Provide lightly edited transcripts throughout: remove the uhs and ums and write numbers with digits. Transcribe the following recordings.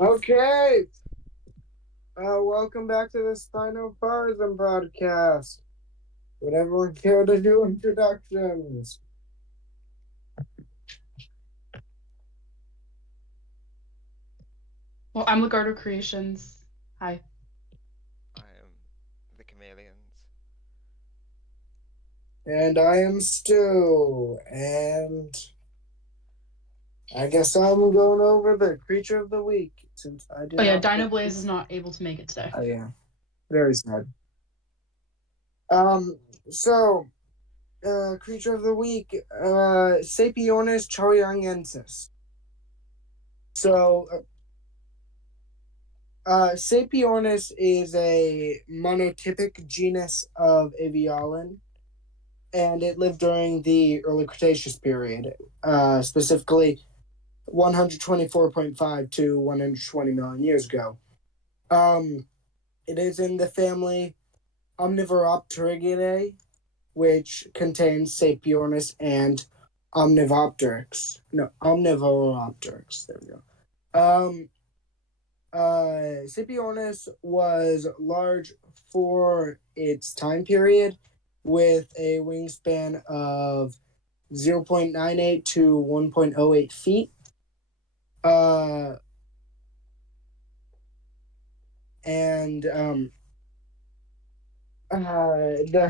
Okay, welcome back to the Spinofaarism podcast. Would everyone care to do introductions? Well, I'm Legardo Creations. Hi. I am the chameleons. And I am Stu, and I guess I'm going over the creature of the week since I Oh did yeah, not. Dino Blaze is not able to make it today. Oh yeah, very sad. Um, so creature of the week, Sapeornis chaoyangensis. So Sapeornis is a monotypic genus of aviolin, and it lived during the early Cretaceous period, specifically 124.5 to 120 million years ago. Um, it is in the family Omnivoropteridae, which contains Sapeornis and Omnivopteryx. No, Omnivoropteryx. There we go. Sapeornis was large for its time period with a wingspan of 0.98 to 1.08 feet. Uh, and The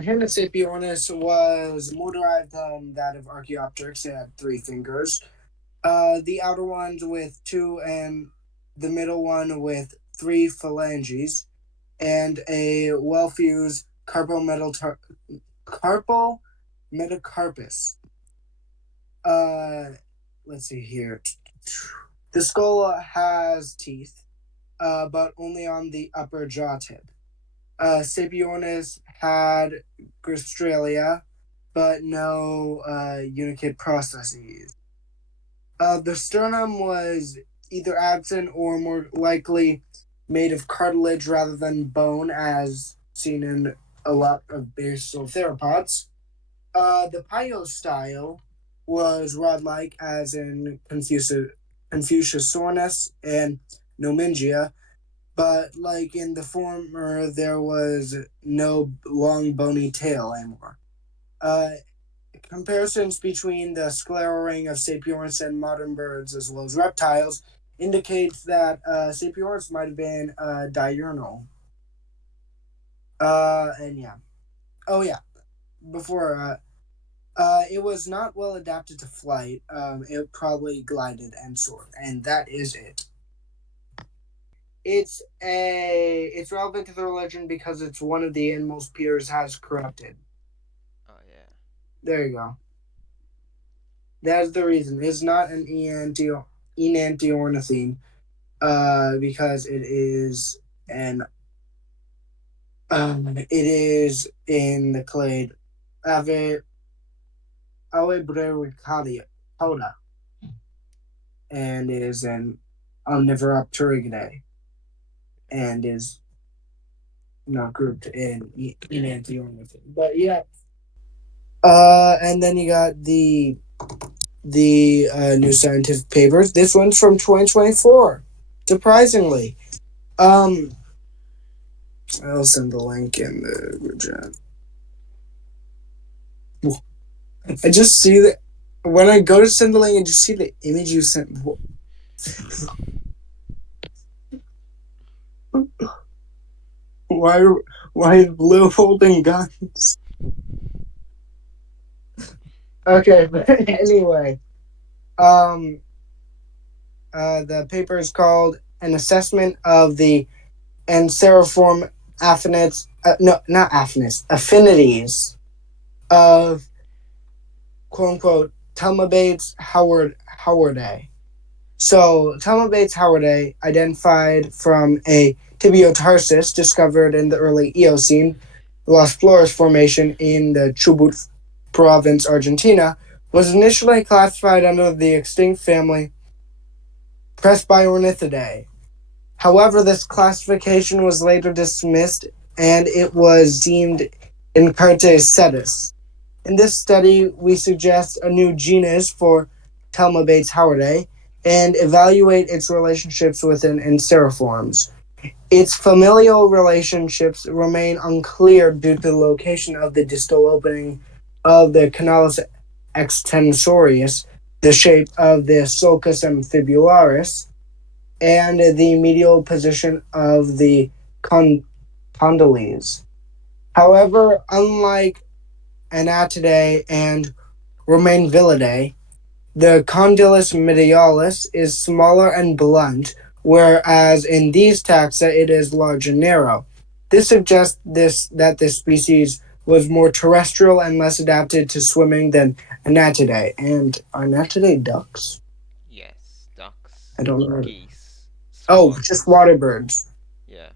hand of Sapeornis was more derived than that of Archaeopteryx. It had three fingers. The outer ones with two, and the middle one with three phalanges, and a well fused carpal metacarpus. Uh, let's see here. The skull has teeth, but only on the upper jaw tip. Sapeornis had gastralia, but no unicate processes. The sternum was either absent or more likely made of cartilage rather than bone, as seen in a lot of basal theropods. The pyo was rod-like, as in Confuciusornis and Nomingia, but like in the former, there was no long bony tail anymore. Uh, Comparisons between the scleral ring of Sapiornis and modern birds, as well as reptiles, indicates that Sapiornis might have been diurnal. And yeah. Oh yeah. Before it was not well adapted to flight. It probably glided and soared, and that is it. It's relevant to the religion because it's one of the animals Peters has corrupted. Oh yeah. There you go. That's the reason. It's not an enantiornithine, because it is an it is in the clade Ave Alebrericaria Poda, and is an Omnivoropteridae, and is not grouped in enantiornithine. But yeah. And then you got the new scientific papers. This one's from 2024. Surprisingly, um, I'll send the link in the chat. I just see that when I go to send the link, I just see the image you sent. Why? Why is Blue holding guns? Okay, but anyway, um, the paper is called "An Assessment of the Anseriform Affinities." No, not affinities. Affinities of quote unquote Telmabates Howardae. So Telmabates Howardae, identified from a tibiotarsus discovered in the early Eocene, Las Flores Formation in the Chubut province, Argentina, was initially classified under the extinct family Presbyornithidae. However, this classification was later dismissed and it was deemed Encartes sedis. In this study, we suggest a new genus for Telmabates howardae, and evaluate its relationships within Anseriforms. Its familial relationships remain unclear due to the location of the distal opening of the Canalus extensorius, the shape of the sulcus amphibularis, and the medial position of the condyles. However, unlike Anatidae and Romainvilidae, the condylus medialis is smaller and blunt, whereas in these taxa it is large and narrow. This suggests that this species was more terrestrial and less adapted to swimming than Anatidae. And are Anatidae ducks? Yes, ducks, I don't know. geese, Oh, just swans. water birds. Yeah.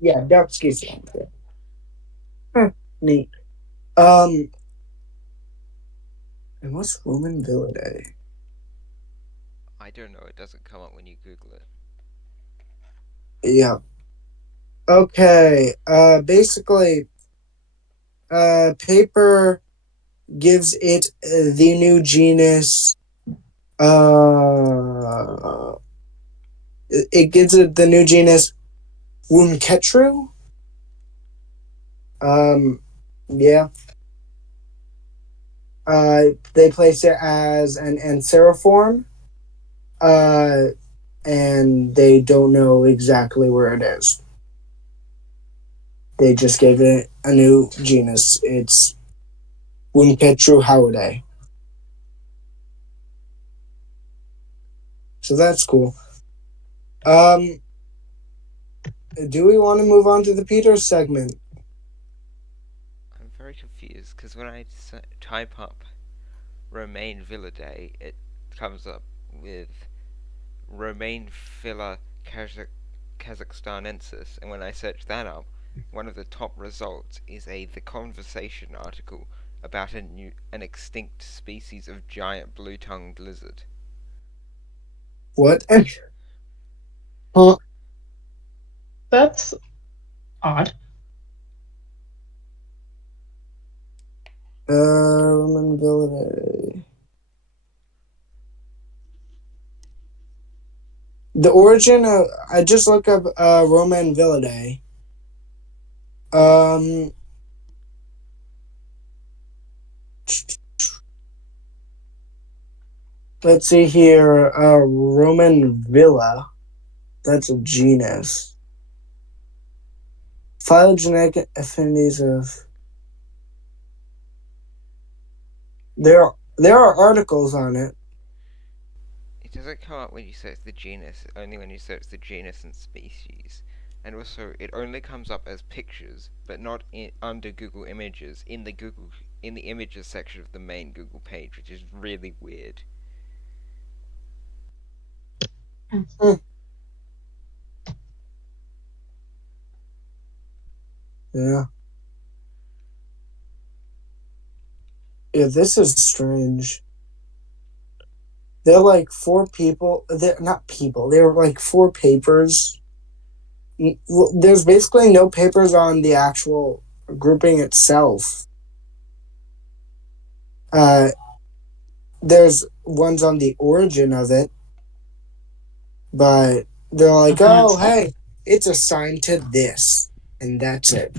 Yeah, ducks, geese. Huh, neat. Um, and what's Romainvilidae? I don't know, it doesn't come up when you Google it. Yeah. Okay. Basically, paper gives it the new genus. It gives it the new genus Wunketru. Yeah. They place it as an anseriform. Uh, and they don't know exactly where it is. They just gave it a new genus. It's Wunketru howardai. So that's cool. Do we want to move on to the Peters segment? I'm very confused because when I type up Romainvilidae, it comes up with Romainvilla Kazakhstanensis, and when I search that up, one of the top results is The Conversation article about an extinct species of giant blue-tongued lizard. What? Huh? That's odd. Romainvilidae. The origin of I just look up Romainvilidae. Um, let's see here. Romainvilla. That's a genus. Phylogenetic affinities of there are articles on it. It doesn't come up when you search the genus, only when you search the genus and species. And also, it only comes up as pictures, but not under Google Images in the Images section of the main Google page, which is really weird. Yeah. Yeah, this is strange. They're like four people. They're not people. They're like four papers. There's basically no papers on the actual grouping itself. Uh, there's ones on the origin of it, but they're like, oh, hey, it's assigned to this, and that's it.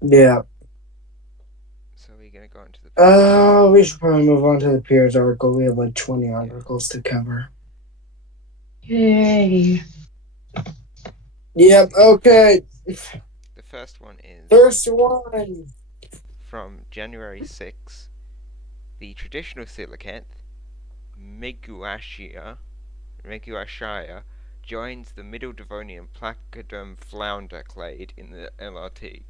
Yeah. So we're gonna go into the. We should probably move on to the Piers article. We have like 20 articles to cover. Yay. Yep. Okay. The first one is First one. from January 6. The traditional coelacanth, Miguashia, joins the Middle Devonian placoderm flounder clade in the LRT.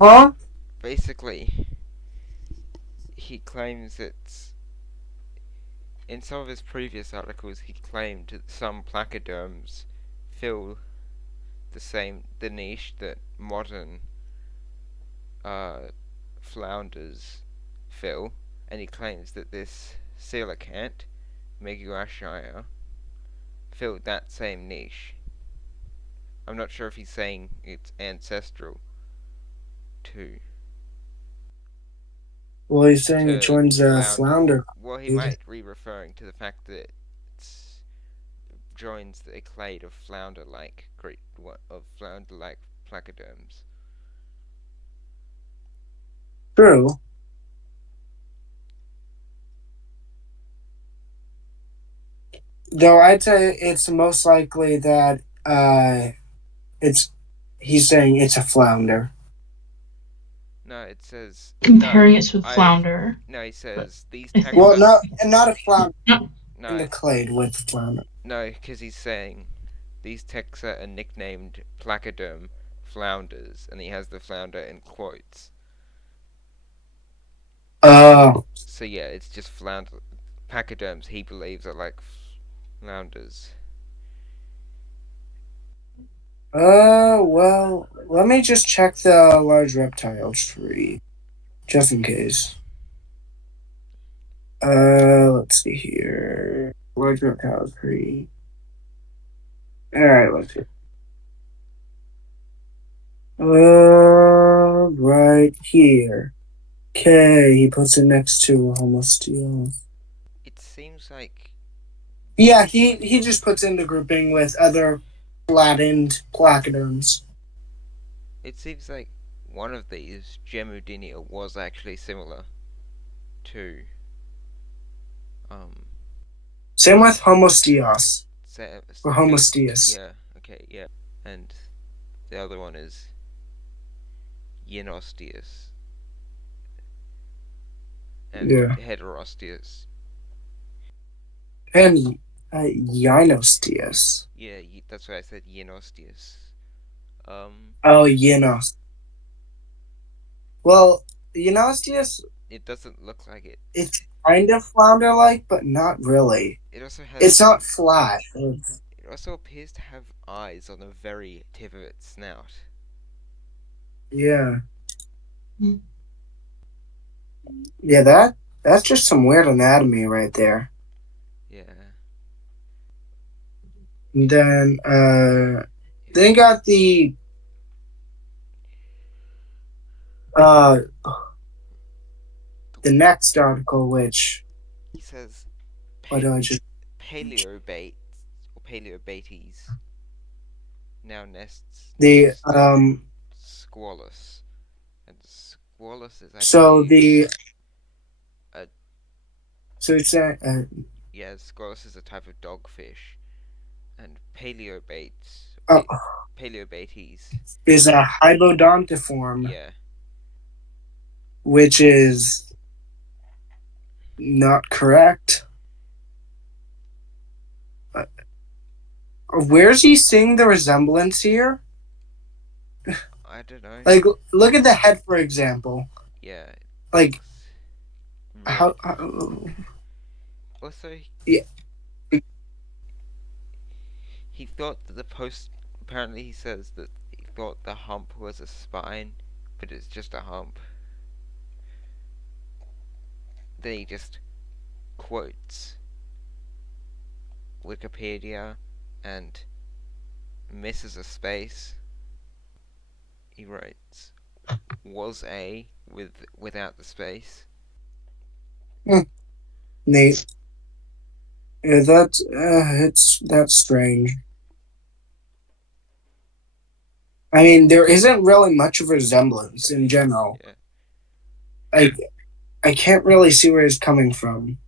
Huh? Basically, he claims it's. In some of his previous articles, he claimed that some placoderms fill the niche that modern flounders, Phil, and he claims that this coelacanth, Meguiarshire, filled that same niche. I'm not sure if he's saying it's ancestral to Well, he's saying it to joins a flounder. flounder. Well, he might be referring to the fact that it joins the clade of flounder-like placoderms. True. Though I'd say it's most likely that it's he's saying it's a flounder. No, it says Comparing it to the I flounder. no. He says these I texts. think- Well, not a flounder in No, the clade with flounder. no, because he's saying these taxa are nicknamed placoderm flounders, and he has the flounder in quotes. So yeah, it's just flounder. Pachyderms he believes are like flounders. Well, let me just check the large reptile tree, just in case. Let's see here. Large reptile tree. Alright, let's see. Right here. Okay, he puts it next to Homosteel. It seems like Yeah, he just puts in the grouping with other flattened placoderms. it seems like one of these, Gemudinia, was actually similar to Same with Homosteos. Or Homosteus. Yeah, okay, yeah. And the other one is Yenosteus. And Yeah. Heterosteus. And Gynosteus. Yeah, that's why I said Yenosteus. Oh, Yenos. Well, Gynosteus, It doesn't look like it. it's kind of flounder-like, but not really. It also has. It's not flat. It also appears to have eyes on the very tip of its snout. Yeah. Hmm. Yeah, that's just some weird anatomy right there. Yeah. And then they got the next article, which He says what do I just paleobates or paleobates now nests the next Squalus, and Squalus is actually so the a so it's yeah, Squalus is a type of dogfish, and paleobates paleobates is a hybodontiform, yeah. which is not correct. Where's he seeing the resemblance here? I don't know. Like, look at the head, for example. Yeah. Like, Really. how Also, Yeah. he thought that the post. Apparently, he says that he thought the hump was a spine, but it's just a hump. Then he just quotes Wikipedia and misses a space. He writes was a without the space. Neat. Yeah, that's strange. I mean, there isn't really much of a resemblance in general. Yeah. I can't really see where he's coming from.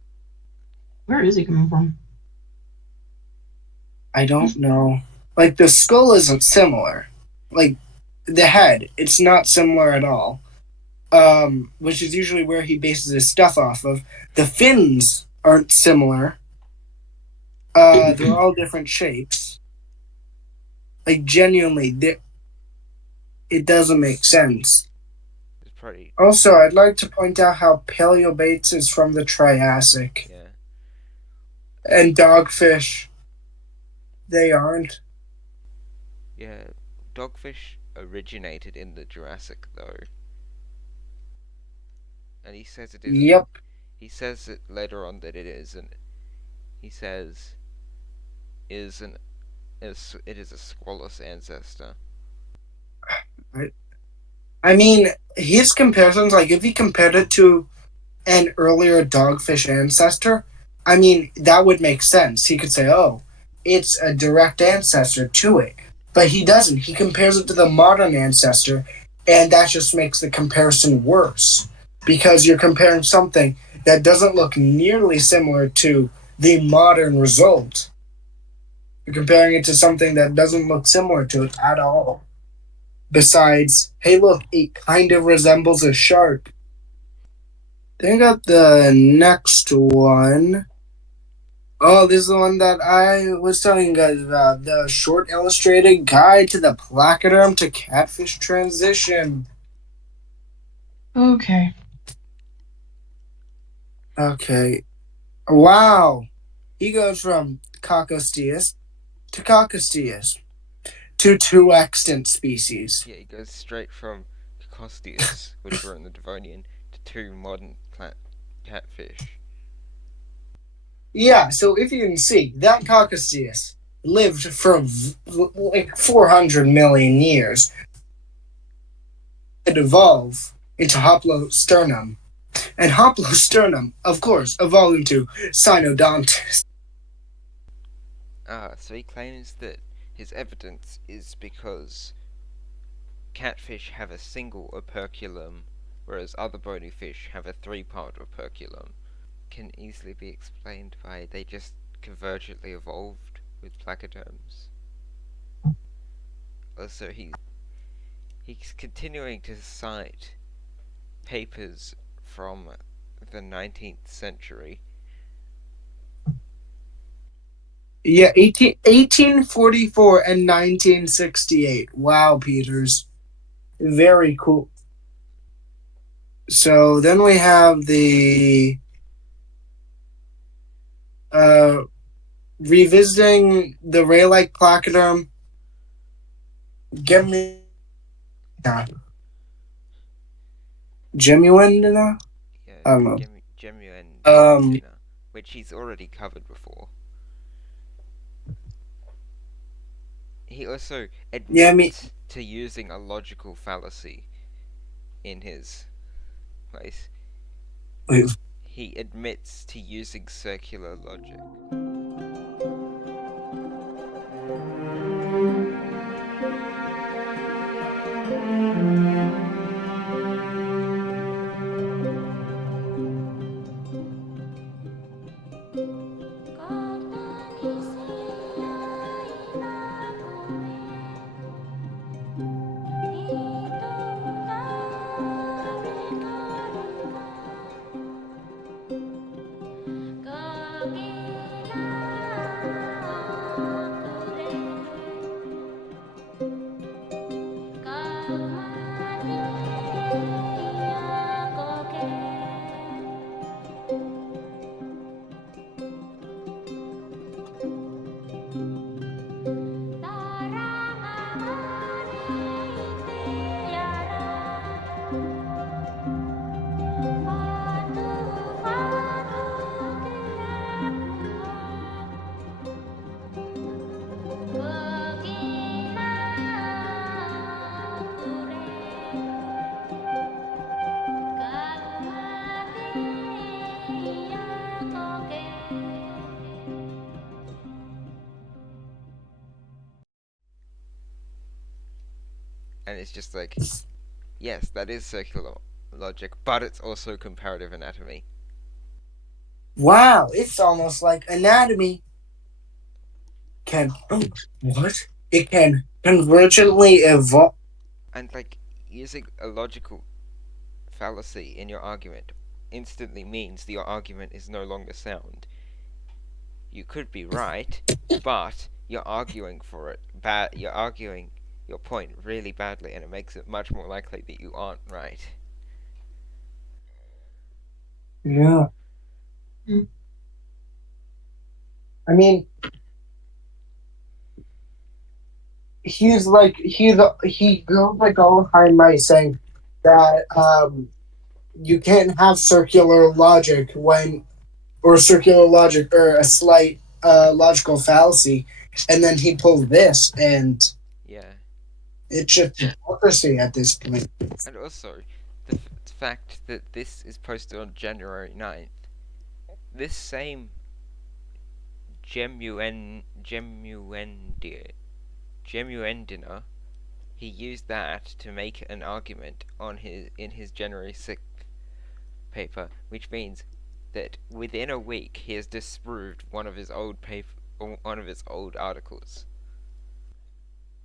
Where is he coming from? I don't know. Like, the skull isn't similar. Like, the head, it's not similar at all. Which is usually where he bases his stuff off of. The fins aren't similar. They're all different shapes. Like, genuinely, it doesn't make sense. It's pretty. Also, I'd like to point out how paleobates is from the Triassic. Yeah. And dogfish, they aren't. Yeah. Dogfish originated in the Jurassic, though. and he says it isn't. Yep. He says it later on that it isn't. He says is an it is a squalus ancestor. I mean, his comparisons, like if he compared it to an earlier dogfish ancestor, I mean, that would make sense. He could say, oh, it's a direct ancestor to it. But he doesn't. He compares it to the modern ancestor, and that just makes the comparison worse. Because you're comparing something that doesn't look nearly similar to the modern result. You're comparing it to something that doesn't look similar to it at all. Besides, hey, look, it kind of resembles a shark. Then I got the next one. Oh, this is the one that I was telling you guys about. The short illustrated guide to the placoderm to catfish transition. Okay. Okay. Wow. He goes from Coccosteus to Coccosteus to two extant species. Yeah, he goes straight from Cacosteus, which were in the Devonian, to two modern catfish. Yeah, so if you can see, that Coccosteus lived for like 400 million years. It evolved into Hoplosternum. And Hoplosternum, of course, evolved into Cynodontus. So he claims that his evidence is because catfish have a single operculum, whereas other bony fish have a three-part operculum. Can easily be explained by they just convergently evolved with placoderms. Also, he's continuing to cite papers from the 19th century. Yeah, 1844 and 1968. Wow, Peters. Very cool. So then we have the revisiting the ray-like placoderm. Genuine? Yeah, I don't know. genuine Um, which he's already covered before. He also yeah, I mean, admits to using a logical fallacy in his place. wait, He admits to using circular logic. And it's just like, yes, that is circular logic, but it's also comparative anatomy. wow, it's almost like anatomy can what? It can convergently evolve. And like using a logical fallacy in your argument instantly means that your argument is no longer sound. You could be right, but you're arguing for it bad. You're arguing your point really badly, and it makes it much more likely that you aren't right. Yeah. Mm. I mean, he goes like all high and mighty saying that you can't have circular logic or a slight logical fallacy, and then he pulled this, and Yeah. it's just hypocrisy at this point. And also, the fact that this is posted on January 9th, this same Gemuendina, he used that to make an argument in his January 6th paper, which means that within a week he has disproved one of his old articles.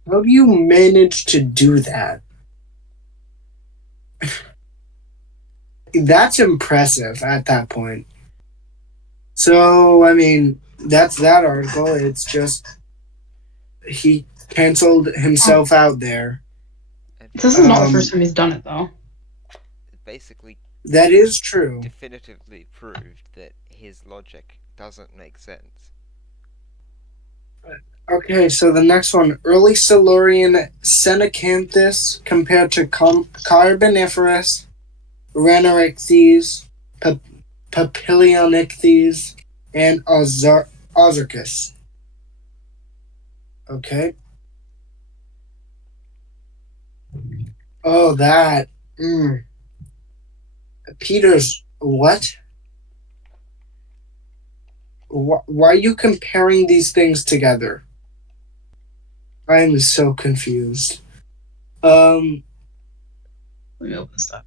How do you manage to do that? That's impressive at that point. So, I mean, that's that article. It's just he canceled himself out there. And This is not the first time he's done it, though. basically That is true. definitively proved that his logic doesn't make sense. Okay, so the next one, early Silurian Senecanthus compared to Carboniferous Rhanorichthyes, Papilionichthyes, and Ozarchus. Okay. Oh, that. Peter's what? Why are you comparing these things together? I am so confused. Let me open this up.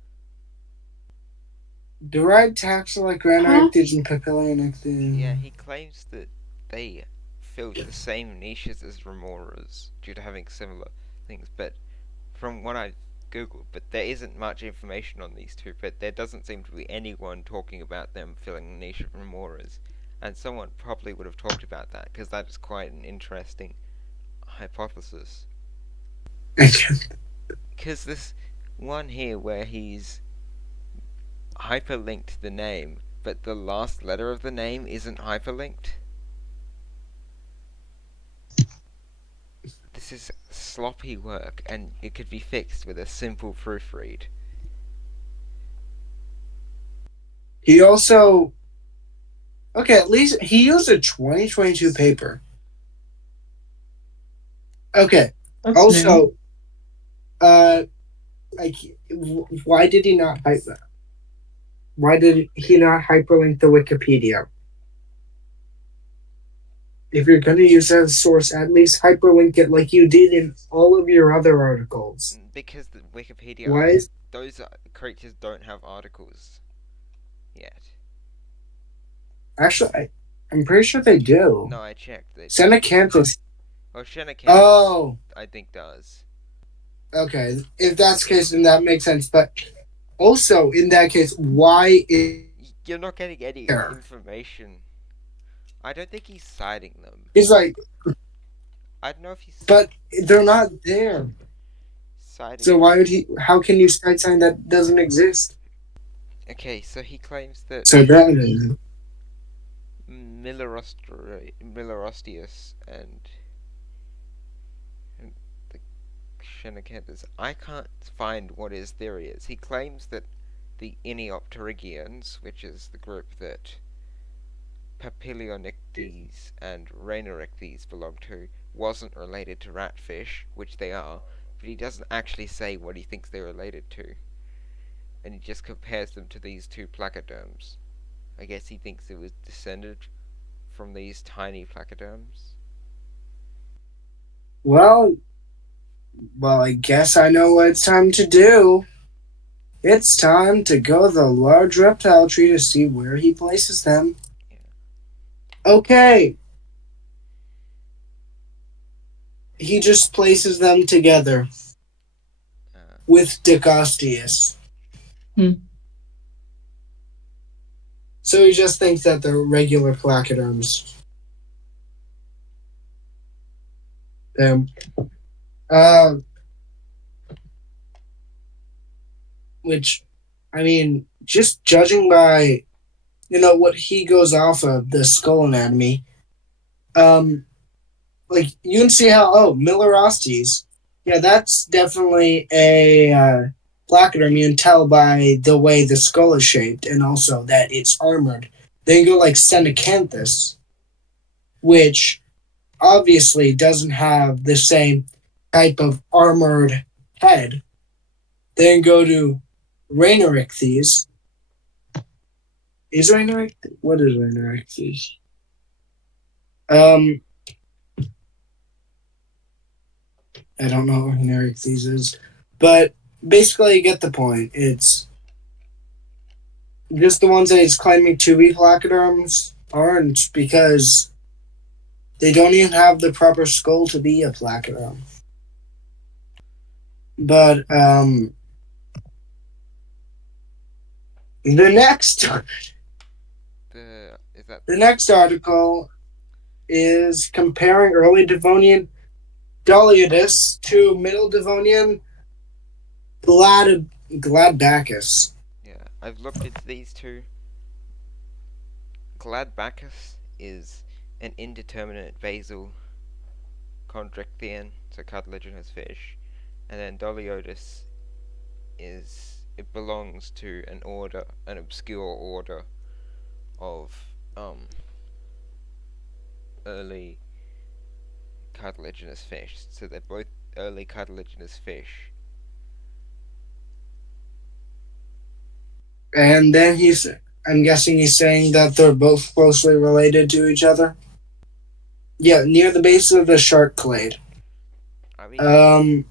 Derived taxa like Rhanorichthyes and Papilionichthyes. Yeah, he claims that they filled the same niches as remoras due to having similar things, but from what I googled, but there isn't much information on these two, but there doesn't seem to be anyone talking about them filling the niche of remoras, and someone probably would have talked about that, because that is quite an interesting hypothesis. Because this one here where he's hyperlinked the name, but the last letter of the name isn't hyperlinked. This is sloppy work, and it could be fixed with a simple proofread. He also. Okay, at least he used a 2022 paper. Okay. That's also, new. why did he not Why did he not hyperlink the Wikipedia? If you're going to use that as a source, at least hyperlink it like you did in all of your other articles. Because the Wikipedia, those creatures don't have articles yet. Actually, I'm pretty sure they do. No, I checked. Senecanthus. Well, Senecanthus, Oh, I think does. okay. If that's the case, then that makes sense. But also, in that case, why is You're not getting any information. I don't think he's citing them. he's like, I don't know if he's. but they're not there. Citing. So why would he? How can you cite something that doesn't exist? Okay, so he claims that. So that is. Millerostis and the Senecanthus. I can't find what his theory is. He claims that the Iniopterygians, which is the group that Papilionichthyes and Rhanorichthyes belong to, wasn't related to ratfish, which they are, but he doesn't actually say what he thinks they're related to. And he just compares them to these two placoderms. I guess he thinks it was descended from these tiny placoderms. Well, I guess I know what it's time to do. It's time to go to the large reptile tree to see where he places them. Yeah. Okay. He just places them together with Dicosteus. So he just thinks that they're regular placoderms. Which, I mean, just judging by, what he goes off of, the skull anatomy, like, you can see how, Millerostes, yeah, that's definitely a placoderm, you can tell by the way the skull is shaped and also that it's armored. Then you go like Spinofaarism, which obviously doesn't have the same type of armored head. Then go to Rainerichthes. Is Rainerichthes? What is Rainerichthes? I don't know what Rainerichthes is, but basically you get the point. It's just the ones that he's claiming to be placoderms aren't, because they don't even have the proper skull to be a placoderm. But the next the next article is comparing early Devonian Doliodus to Middle Devonian Gladbacchus. Yeah, I've looked into these two. Gladbacchus is an indeterminate basal chondrichthyan, so cartilaginous fish, and then Doliodus it belongs to an obscure order of early cartilaginous fish. So they're both early cartilaginous fish. And then I'm guessing he's saying that they're both closely related to each other. Yeah, near the base of the shark clade. Technically,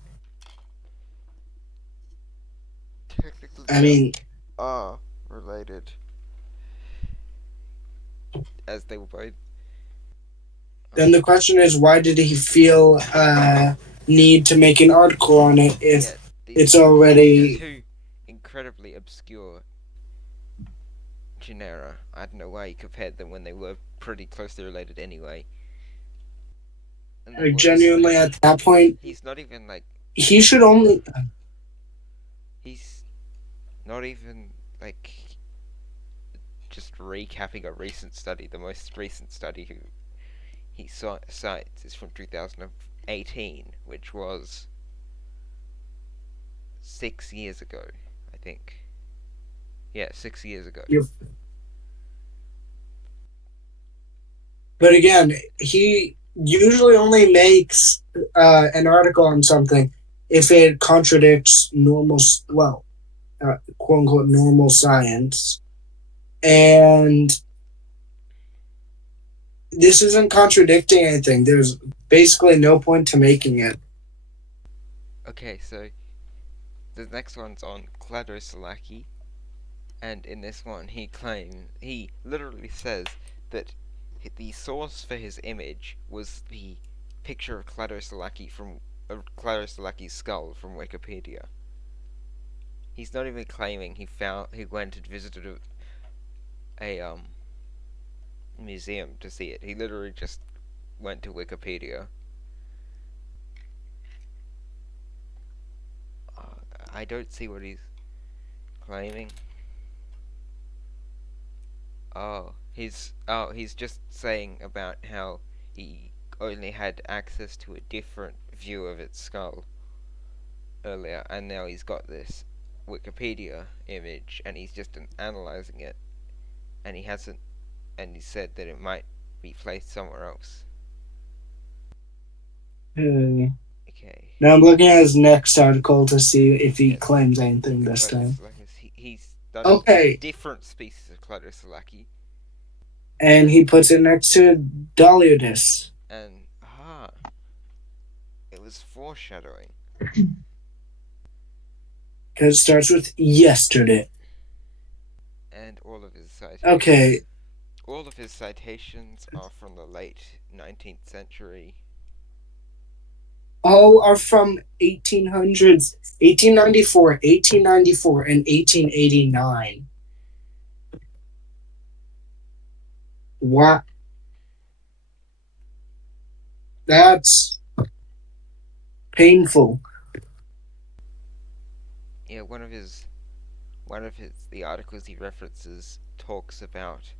they are related, as they were both. Then the question is, why did he feel need to make an article on it if it's already two incredibly obscure genera? I don't know why he compared them when they were pretty closely related anyway. Genuinely at that point, he's not even like he should only. He's not even like just recapping a recent study. The most recent study he cites is from 2018, which was 6 years ago, I think. Yeah, 6 years ago. Yep. But again, he usually only makes an article on something if it contradicts quote unquote normal science. And this isn't contradicting anything. There's basically no point to making it. Okay, so the next one's on Cladosalaki, and in this one he literally says that the source for his image was the picture of Cladosalaki's skull from Wikipedia. He's not even claiming he went and visited a museum to see it. He literally just went to Wikipedia. I don't see what he's claiming. He's just saying about how he only had access to a different view of its skull earlier, and now he's got this Wikipedia image, and he's just analyzing it, and he said that it might be placed somewhere else. Okay. Okay. Now I'm looking at his next article to see if he claims anything this time. He's done a different species of Cladosalaki. And he puts it next to Doliodus. And it was foreshadowing. Because it starts with yesterday. And all of his citations. Okay. All of his citations are from the late 19th century. All are from 1800s, 1894, 1894, and 1889. What? That's painful. Yeah, one of the articles he references talks about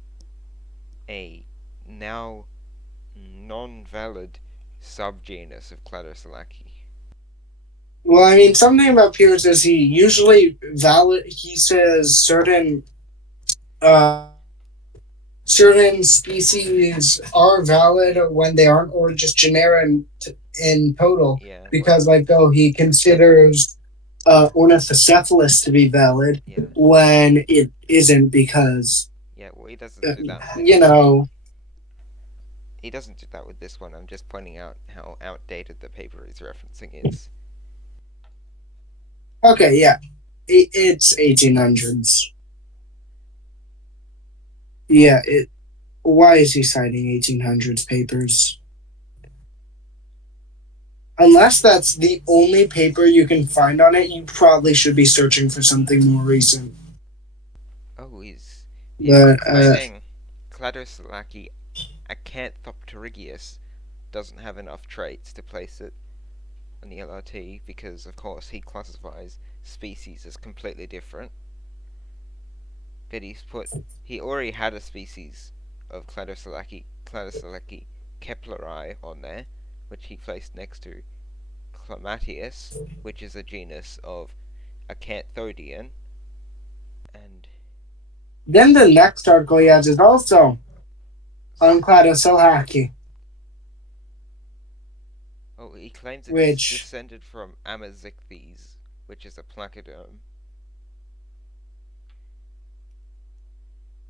a now non-valid subgenus of Cladosalaki. Well, I mean, something about Pierce is he usually valid. He says uh, certain species are valid when they aren't, or just genera in total. Yeah, like Because, like, he considers Ornithocephalus to be valid yeah, when it isn't because, yeah. Well, he doesn't do that with you know. he doesn't do that with this one. I'm just pointing out how outdated the paper he's referencing is. Okay, yeah, it's 1800s. Yeah, why is he citing 1800s papers? Unless that's the only paper you can find on it, you probably should be searching for something more recent. Oh, he's But claiming Cladosalaki Acanthopterygius doesn't have enough traits to place it on the LRT because, of course, he classifies species as completely different. But he already had a species of Cladosalaki kepleri on there, which he placed next to Climatius, which is a genus of Acanthodian, and then the next article he has is also on Cladosalaki, oh, he claims it's which, descended from Amazicthes, which is a placoderm.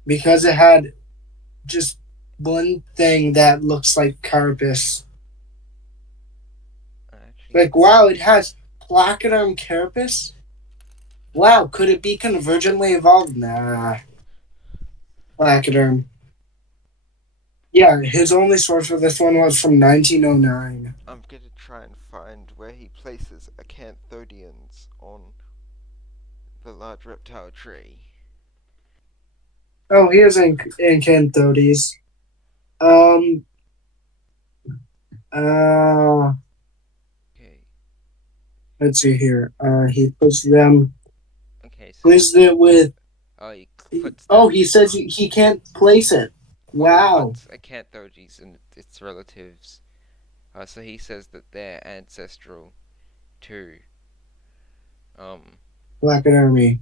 because it had just one thing that looks like carapace. Actually, Like, wow, it has placoderm carapace? Wow, could it be convergently evolved? Nah, placoderm. Yeah, his only source for this one was from 1909. I'm gonna try and find where he places Acanthodians on the large reptile tree. Oh, here's Incanthodes. Um, uh, Okay, let's see here. He puts them, okay, so places it with, oh, he puts oh, them. he says he can't place it. Well, he Wow. puts Acanthodies and its relatives. So he says that they're ancestral to um Placodermy.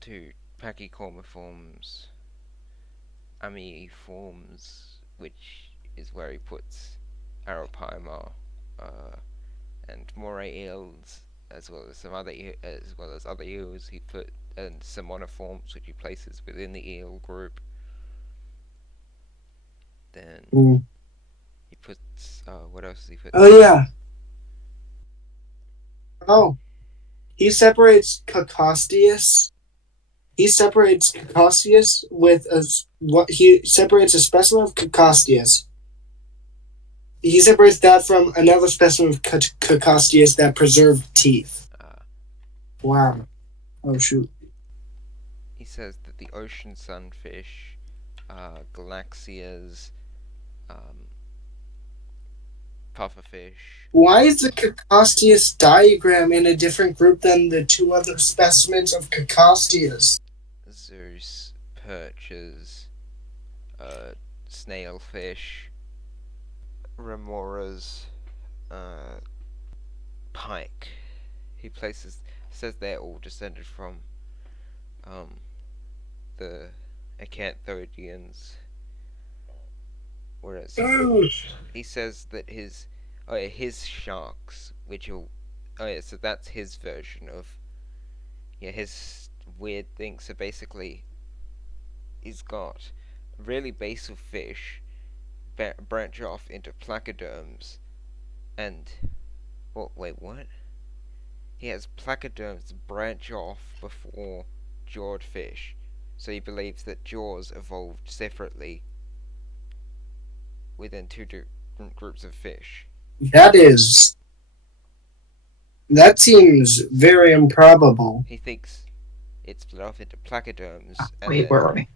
to Pachycormiforms, Amiiforms, which is where he puts Arapaima, and moray eels, as well as other eels. He put and Semoniforms, which he places within the eel group. Then Mm. he puts what else does he put Oh, there? yeah. Oh, he separates Cacosteus. He separates Cacosteus with what he separates a specimen of Cacosteus. He separates that from another specimen of Cacosteus that preserved teeth. Uh, Wow. Oh shoot. he says that the ocean sunfish, galaxias, um, pufferfish, Why is the Cacosteus diagram in a different group than the two other specimens of Cacosteus? Zeus, perches, snailfish, remoras, uh, pike. He says they're all descended from um, the Acanthodians, whereas he says that his sharks, which are so that's his version of his weird thing. So basically, he's got really basal fish branch off into placoderms, and what? He has placoderms branch off before jawed fish, so he believes that jaws evolved separately within two different groups of fish. That is. That seems very improbable. He thinks it split off into placoderms and Wait, where then are we?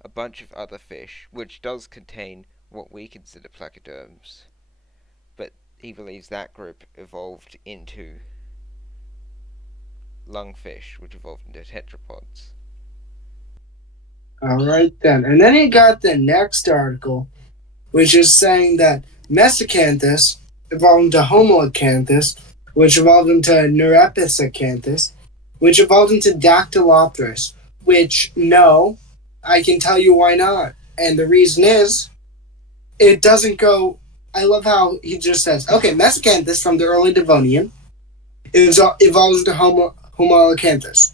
a bunch of other fish, which does contain what we consider placoderms, but he believes that group evolved into lungfish, which evolved into tetrapods. All right then. And then he got the next article, which is saying that Mesocanthus evolved into Homo acanthus, which evolved into Neurepus acanthus, which evolved into Dactylopterus, which, no, I can tell you why not. And the reason is, it doesn't go. I love how he just says, okay, Mesocanthus from the early Devonian evolves into Homo acanthus.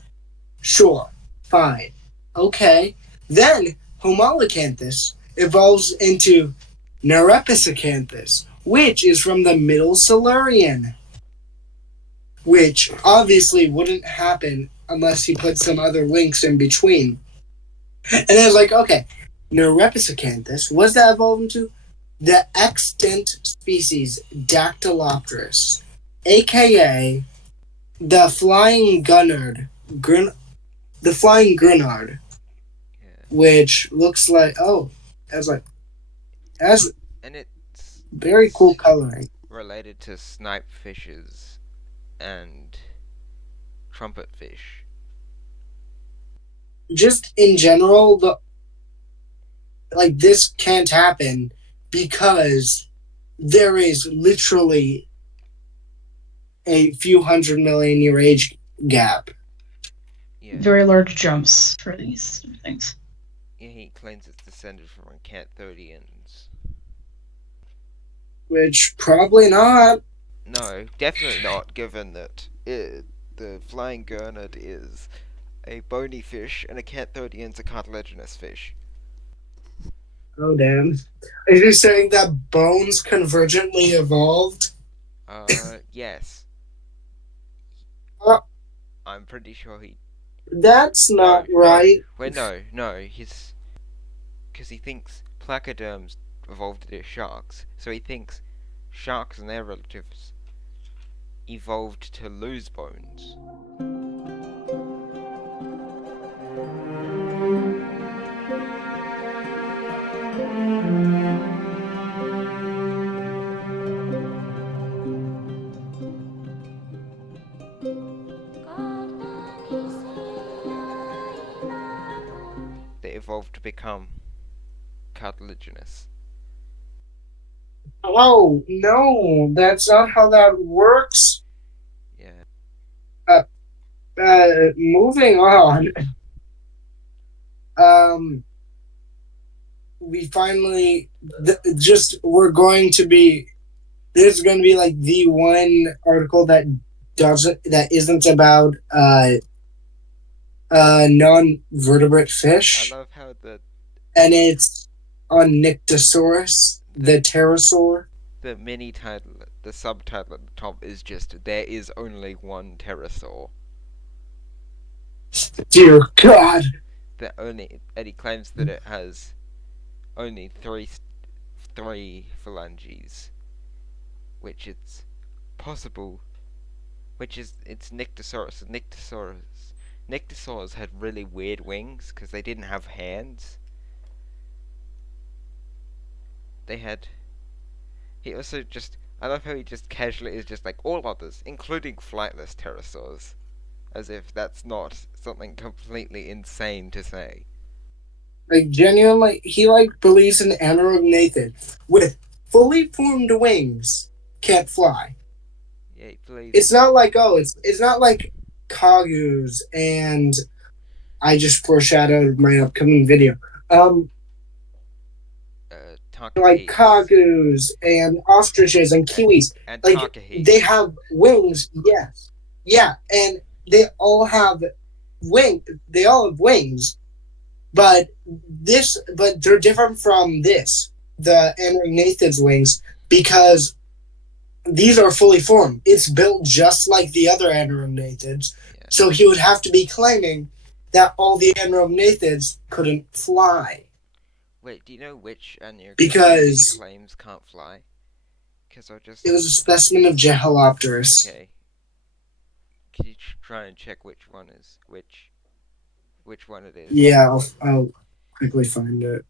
Sure, fine, okay. Then Homolocanthus evolves into Nerepisacanthus, which is from the Middle Silurian, which obviously wouldn't happen unless he put some other links in between. And I was like, okay, Nerepisacanthus, what's that evolved into? The extant species Dactylopterus, aka the flying gunnard, the flying gurnard, Yeah. which looks like has And it's very cool coloring. related to snipe fishes and trumpet fish. Just in general, this can't happen because there is literally a few 100 million year age gap. Yeah. Very large jumps for these things. Yeah, he claims it's descended from acanthodians. Which probably not. No, definitely not, given that the flying gurnard is a bony fish and acanthodian's a cartilaginous fish. Oh damn! Are you saying that bones convergently evolved? Yes. Uh, I'm pretty sure he. That's not right. Wait, no. Because he thinks placoderms evolved into sharks, so he thinks sharks and their relatives evolved to lose bones. They evolved to become cartilaginous. Oh no, that's not how that works. Yeah. Moving on. We finally we're going to be. This is going to be like the one article that isn't about non-vertebrate I fish, love how and it's on Nyctosaurus, the pterosaur. the mini title, the subtitle at the top is just "There is only one pterosaur." Dear God. And he claims that it has only three phalanges, which it's possible, it's Nyctosaurus. Nyctosaurs had really weird wings because they didn't have hands. They had. He also just. I love how he just casually is just like all others, including flightless pterosaurs, as if that's not something completely insane to say. Like genuinely, he believes an anaerognathed with fully formed wings can't fly. Yeah, he believes. It's not like it's not like Kagus and I just foreshadowed my upcoming video. Like Kagus and ostriches and kiwis, and like Takahis. they have wings. Yes, yeah, and they all have They all have wings, but they're different from the anaerognathod's wings, because these are fully formed. It's built just like the other anaerognathids. Yeah. So he would have to be claiming that all the anaerognathids couldn't fly. Wait, do you know which anaerognathids Because he claims can't fly? Because it was a specimen of Gehalopterus. Okay. Can you try and check which one it is? Yeah, I'll quickly find it.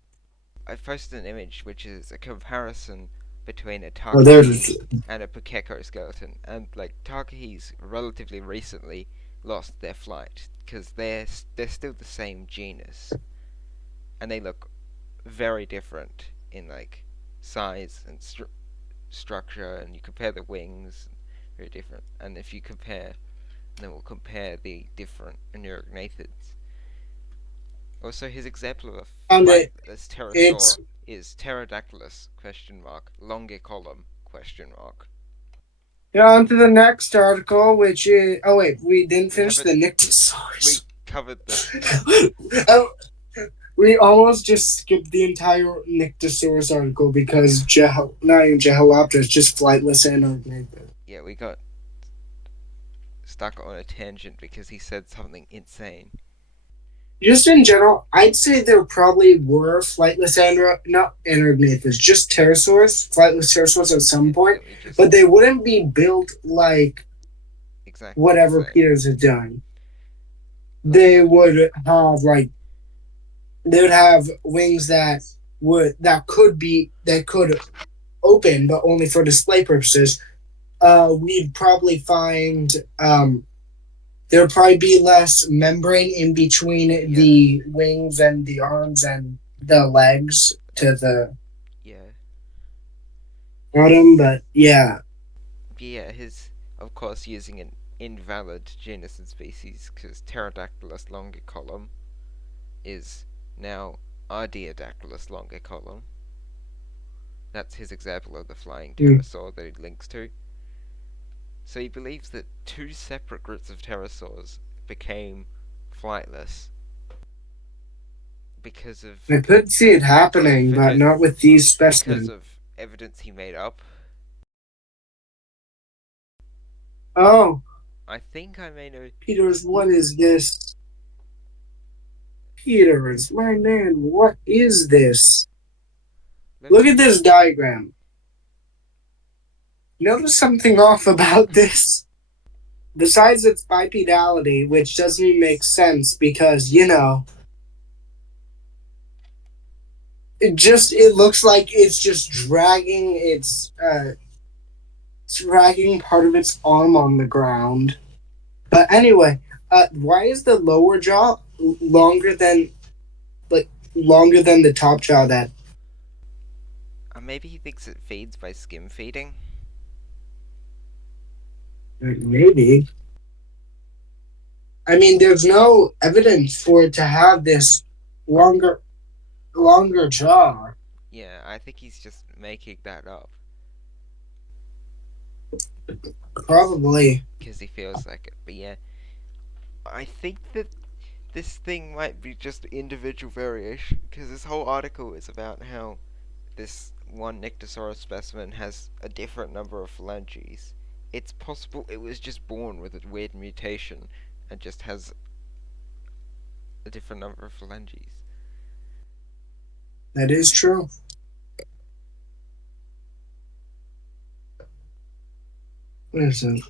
I posted an image which is a comparison between a Oh, there's Takahi and a Pukeko skeleton, and Takahis relatively recently lost their flight because they're still the same genus, and they look very different in size and structure and you compare the wings, very different. And if you compare, then we'll compare the different neurognathids. Also, his example of a And flightless it's pterosaur is Pterodactylus, longicolum, on to the next article, which is we didn't We finish the haven't, we Nyctosaurs. covered the, Oh, we almost just skipped the entire Nyctosaurus article because not even Jeholopterus, just flightless anarchnatid. yeah, we got stuck on a tangent because he said something insane. Just in general, I'd say there probably were flightless not anarchnathids, just flightless pterosaurs at some point, but they wouldn't be built like exactly whatever Peters had done. They would have they would have wings that could open, but only for display purposes. We'd probably find there would probably be less membrane in between the wings and the arms and the legs to the bottom, but yeah. Yeah, his, of course, using an invalid genus and species because Pterodactylus longicolum is now Ardiodactylus longicolum. That's his example of the flying pterosaur that he links to. So he believes that two separate groups of pterosaurs became flightless because of... I could see it happening, but not with these specimens. Because of evidence he made up. Oh. I think I may know... Peters, what is this? Peters, my man, what is this? Look at this diagram. Notice something off about this? Besides its bipedality, which doesn't make sense because, it looks like it's just dragging dragging part of its arm on the ground. But anyway, why is the lower jaw longer than the top jaw? That maybe he thinks it feeds by skim feeding. Maybe. I mean, there's no evidence for it to have this longer jaw. Yeah, I think he's just making that up. Probably. Because he feels like it. But yeah, I think that this thing might be just individual variation. Because this whole article is about how this one Nyctosaurus specimen has a different number of phalanges. It's possible it was just born with a weird mutation and just has a different number of phalanges. That is true. What is it?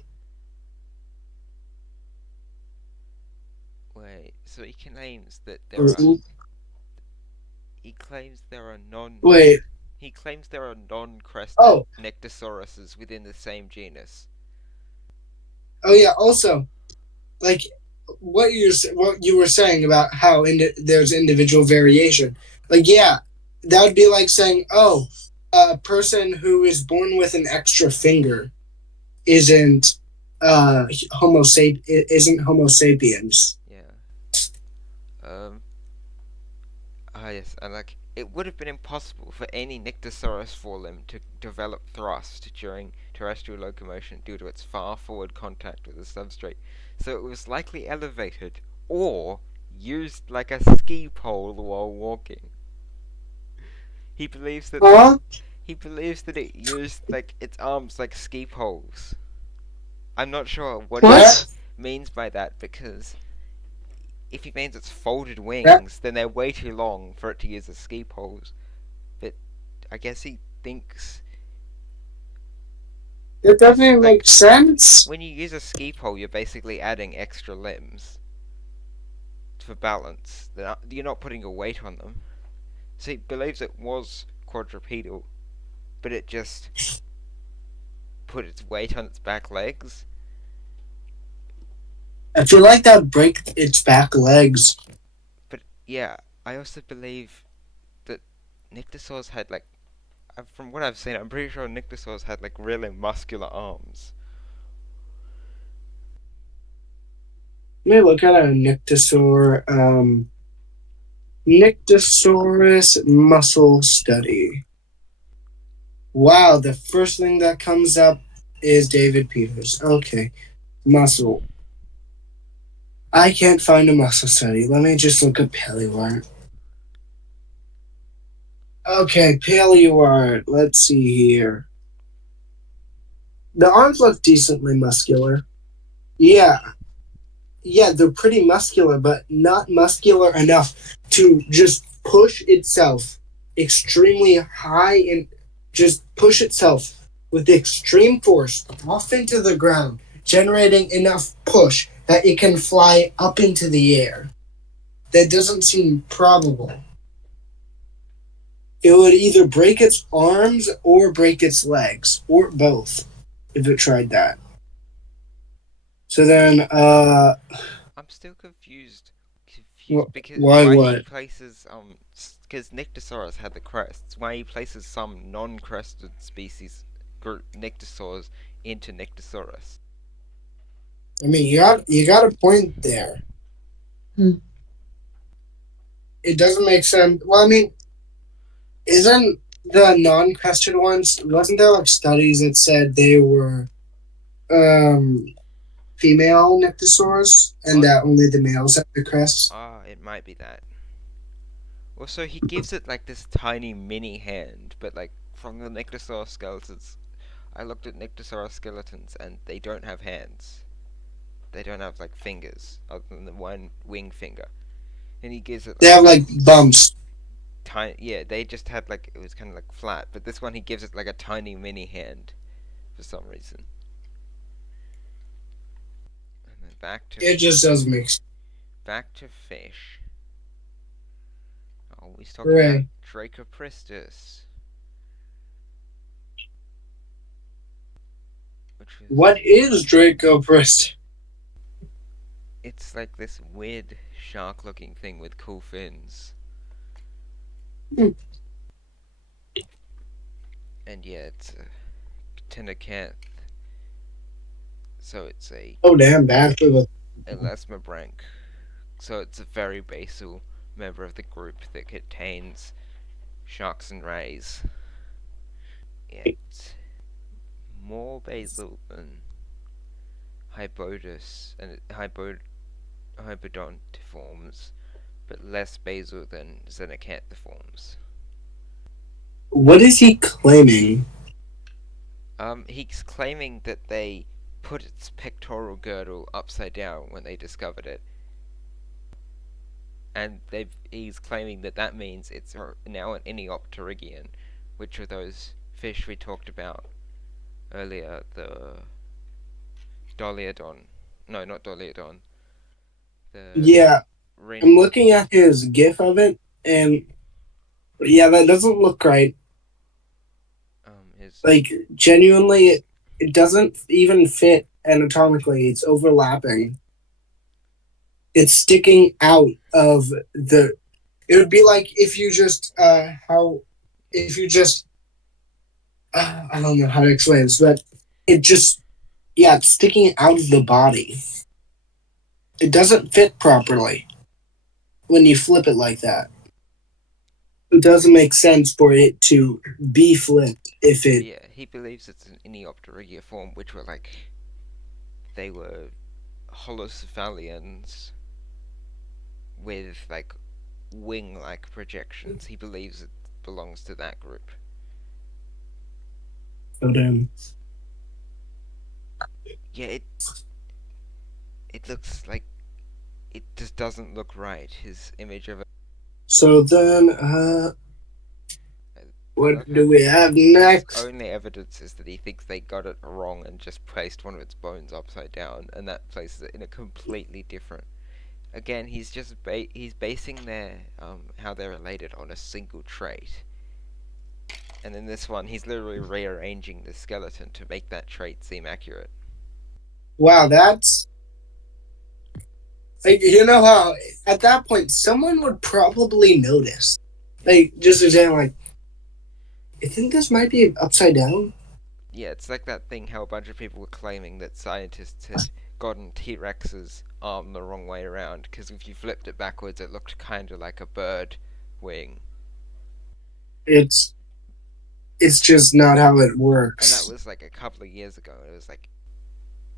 Wait, so he claims that there are... He claims there are Wait. He claims there are non-crested Nyctosauruses within the same genus. Oh yeah, also, like what you were saying about how there's individual variation. Like, yeah, that would be like saying, oh, a person who is born with an extra finger isn't Homo sapiens. Yeah. Yes, and it would have been impossible for any Nyctosaurus forelimb to develop thrust during terrestrial locomotion due to its far forward contact with the substrate, so it was likely elevated or used like a ski pole while walking. He believes that it used its arms like ski poles. I'm not sure what he means by that, because if he means it's folded wings, then they're way too long for it to use as ski poles. But I guess he thinks... It doesn't make sense. When you use a ski pole, you're basically adding extra limbs for balance. You're not putting a weight on them. So he believes it was quadrupedal, but it just put its weight on its back legs. I feel like that would break its back legs. But yeah, I also believe that Nyctosaurs had from what I've seen, I'm pretty sure Nyctosaurs had like really muscular arms. Let me look at a Nyctosaur. Nyctosaurus muscle study. Wow, the first thing that comes up is David Peters. Okay, muscle. I can't find a muscle study. Let me just look at Paleoart. Okay, Paleoart. Let's see here. The arms look decently muscular. Yeah, yeah, they're pretty muscular, but not muscular enough to just push itself extremely high and just push itself with extreme force off into the ground, generating enough push that it can fly up into the air. That doesn't seem probable. It would either break its arms or break its legs, or both, if it tried that. So then, I'm still confused because why why he what? places because Nyctosaurus had the crests. Why he places some non-crested species group Nyctosaurs into Nyctosaurus. I mean, you got a point there. Hmm. It doesn't make sense. Well, I mean, isn't the non-crested ones? Wasn't there like studies that said they were um female nyctosaurs and Oh, that only the males have the crests? it might be that. Also, he gives it like this tiny mini hand, but like from the Nyctosaurus skeletons, I looked at Nyctosaurus skeletons and they don't have hands. They don't have like fingers other than the one wing finger. And he gives it They like have like this bumps. tiny. Yeah, they just had like it was kind of like flat, but this one he gives it like a tiny mini hand for some reason. And then It just doesn't make sense. back to fish. Oh, he's talking about Hooray. Dracopristis, which was What is Dracoprist? it's like this weird shark-looking thing with cool fins. Hmm. And yeah, it's a Tenocanth. So it's a Oh damn, bad for the. elasmobranch. So it's a very basal member of the group that contains sharks and rays. Yeah, it's more basal than Hybodus and Hybodontiforms, but less basal than Xenocanthiforms. What is he claiming? He's claiming that they put its pectoral girdle upside down when they discovered it, and he's claiming that that means it's now an Iniopterygian, which are those fish we talked about earlier, the Doliodon. No, not Doliodon. The Yeah, I'm Rhin. looking at his GIF of it, and yeah, that doesn't look right. His. Like genuinely, it doesn't even fit anatomically. It's overlapping. It's sticking out of the. It would be like if you just how if you just I don't know how to explain this, but it just yeah, it's sticking out of the body. It doesn't fit properly when you flip it like that. It doesn't make sense for it to be flipped if it. Yeah, he believes it's an Iniopterygia form, which were like. They were holocephalians with like wing like projections. He believes it belongs to that group. But, Yeah, it looks like it just doesn't look right. His image of it. so then, I what love how do we have his next? only evidence is that he thinks they got it wrong and just placed one of its bones upside down, and that places it in a completely different. Again, he's basing their how they're related on a single trait, and in this one, he's literally rearranging the skeleton to make that trait seem accurate. Wow, that's like you know how at that point someone would probably notice. Like just as in like I think this might be upside down. Yeah, it's like that thing how a bunch of people were claiming that scientists had gotten T-Rex's arm the wrong way around, because if you flipped it backwards, it looked kind of like a bird wing. It's just not how it And that works. was like a couple of years ago. It was like,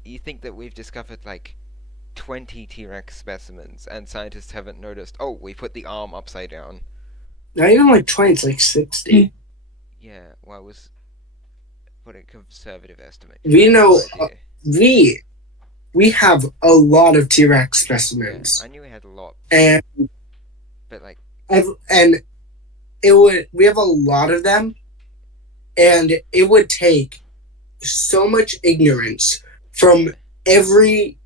you think that we've discovered like 20 T-Rex specimens, and scientists haven't noticed, oh, we put the arm upside down. Not even like 20, it's like 60. Yeah, well, it was what a conservative estimate. We I have no know idea. we have a lot of T-Rex Yeah, specimens, I knew we had a lot, and but like, and we have a lot of them, and it would take so much ignorance from yeah, every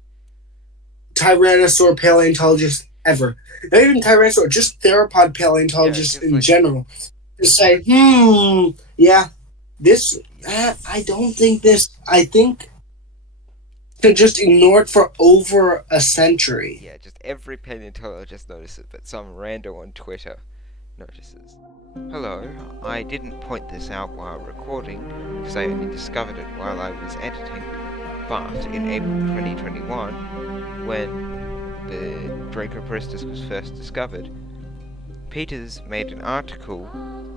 Tyrannosaur paleontologist ever. Not even Tyrannosaur, just theropod paleontologists 'cause, in like, general. To say, yeah, this, I don't think this, I think to just ignore it for over a century. yeah, just every paleontologist notices, but some rando on Twitter notices. Hello, I didn't point this out while recording, because I only discovered it while I was editing, but in April 2021, when the Dracoprostus was first discovered, Peters made an article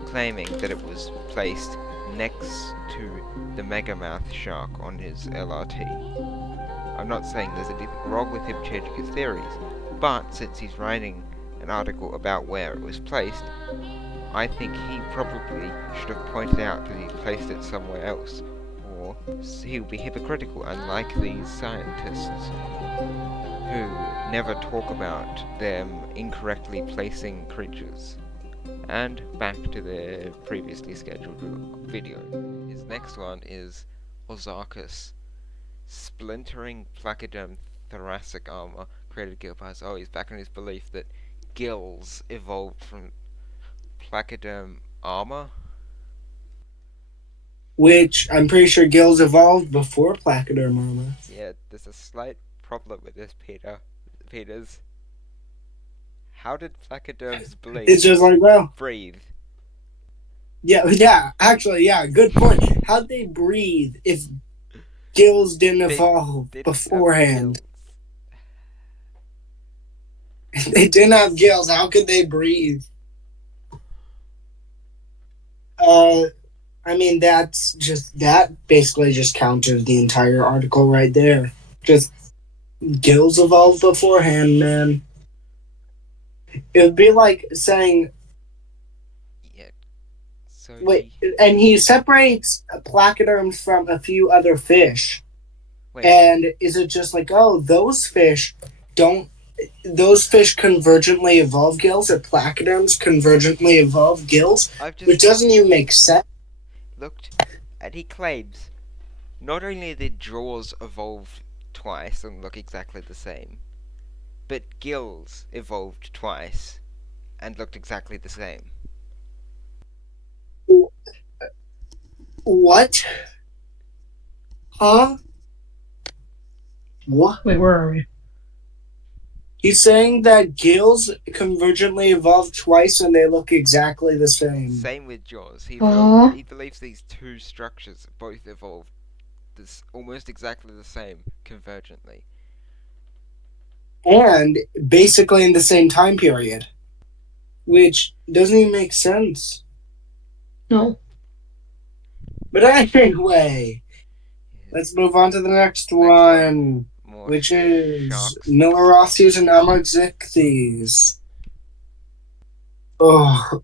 claiming that it was placed next to the megamouth shark on his LRT. I'm not saying there's anything wrong with him changing his theories, but since he's writing an article about where it was placed, I think he probably should have pointed out that he placed it somewhere else, or he would be hypocritical, unlike these scientists who never talk about them incorrectly placing creatures. And back to the previously scheduled video. His next one is Ozarchus. Splintering placoderm thoracic armor created gill parts. Oh, he's back on his belief that gills evolved from placoderm armor. Which I'm pretty sure gills evolved before placoderm armor. Yeah, there's a slight problem with this, Peters. How did placoderms It's just like, well, breathe? yeah, actually, yeah, good point. How'd they breathe if gills didn't evolve beforehand? They didn't have gills. How could they breathe? I mean, that basically just countered the entire article right there. Just gills evolved beforehand, man. It would be like saying, Yeah. So wait, and he separates placoderms from a few other fish. wait. And is it just like, oh, those fish convergently evolve gills, or placoderms convergently evolve gills? I've just Which doesn't even make sense. looked, and he claims not only did jaws evolve twice and look exactly the same, but gills evolved twice and looked exactly the same. What? Huh? What? Wait, where are we? He's saying that gills convergently evolved twice and they look exactly the same. Same with jaws. He believes these two structures both evolved almost exactly the same convergently. And basically in the same time period. Which doesn't even make sense. No. But anyway, let's move on to the next one, which is Millerothius and Amazicthes. Oh,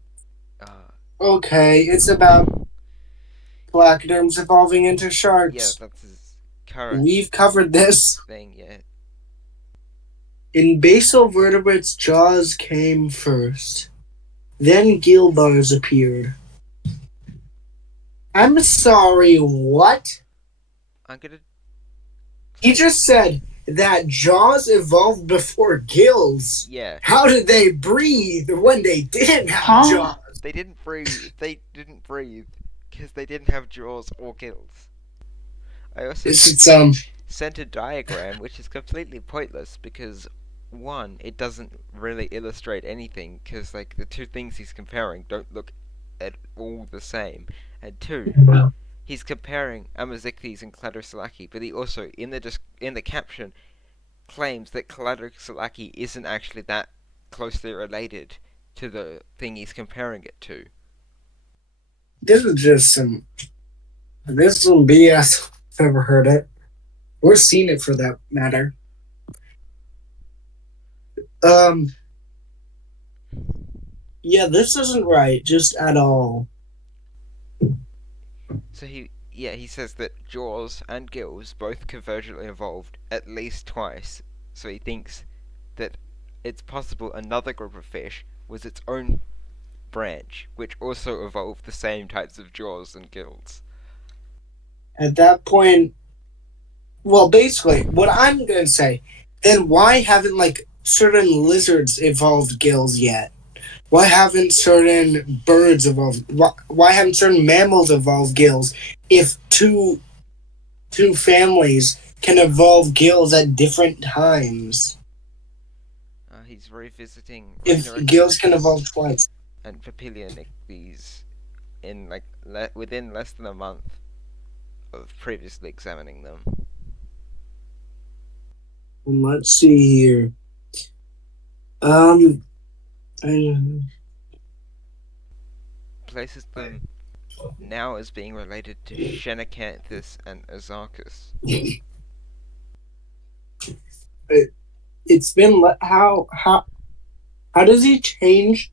okay. It's about placoderms evolving into sharks. Yeah, that's his current. We've covered this thing, yeah. In basal vertebrates, jaws came first. Then gill bars appeared. I'm sorry, what? He just said that jaws evolved before gills. Yeah. How did they breathe when they didn't have jaws? They didn't breathe. They didn't breathe because they didn't have jaws or gills. I also sent a diagram which is completely pointless because one, it doesn't really illustrate anything because like the two things he's comparing don't look at all the same. And two, he's comparing Amazictes and Cladosalaki, but he also in the caption claims that Cladosalaki isn't actually that closely related to the thing he's comparing it to. This is just some BS. If I've ever heard it, or seen it for that matter. Um, yeah, this isn't right, just at all. So he says that jaws and gills both convergently evolved at least twice. So he thinks that it's possible another group of fish was its own branch, which also evolved the same types of jaws and gills. At that point, well, basically, what I'm gonna say, then why haven't like certain lizards evolved gills yet? Why haven't certain birds evolved? Why haven't certain mammals evolved gills? If two families can evolve gills at different times, He's revisiting if gills can evolve Rhinorhexis twice. and Papilionictes in within less than a month of previously examining them. And let's see here. I, Places them now as being related to Xenacanthus and Azarchus. it's been how does he change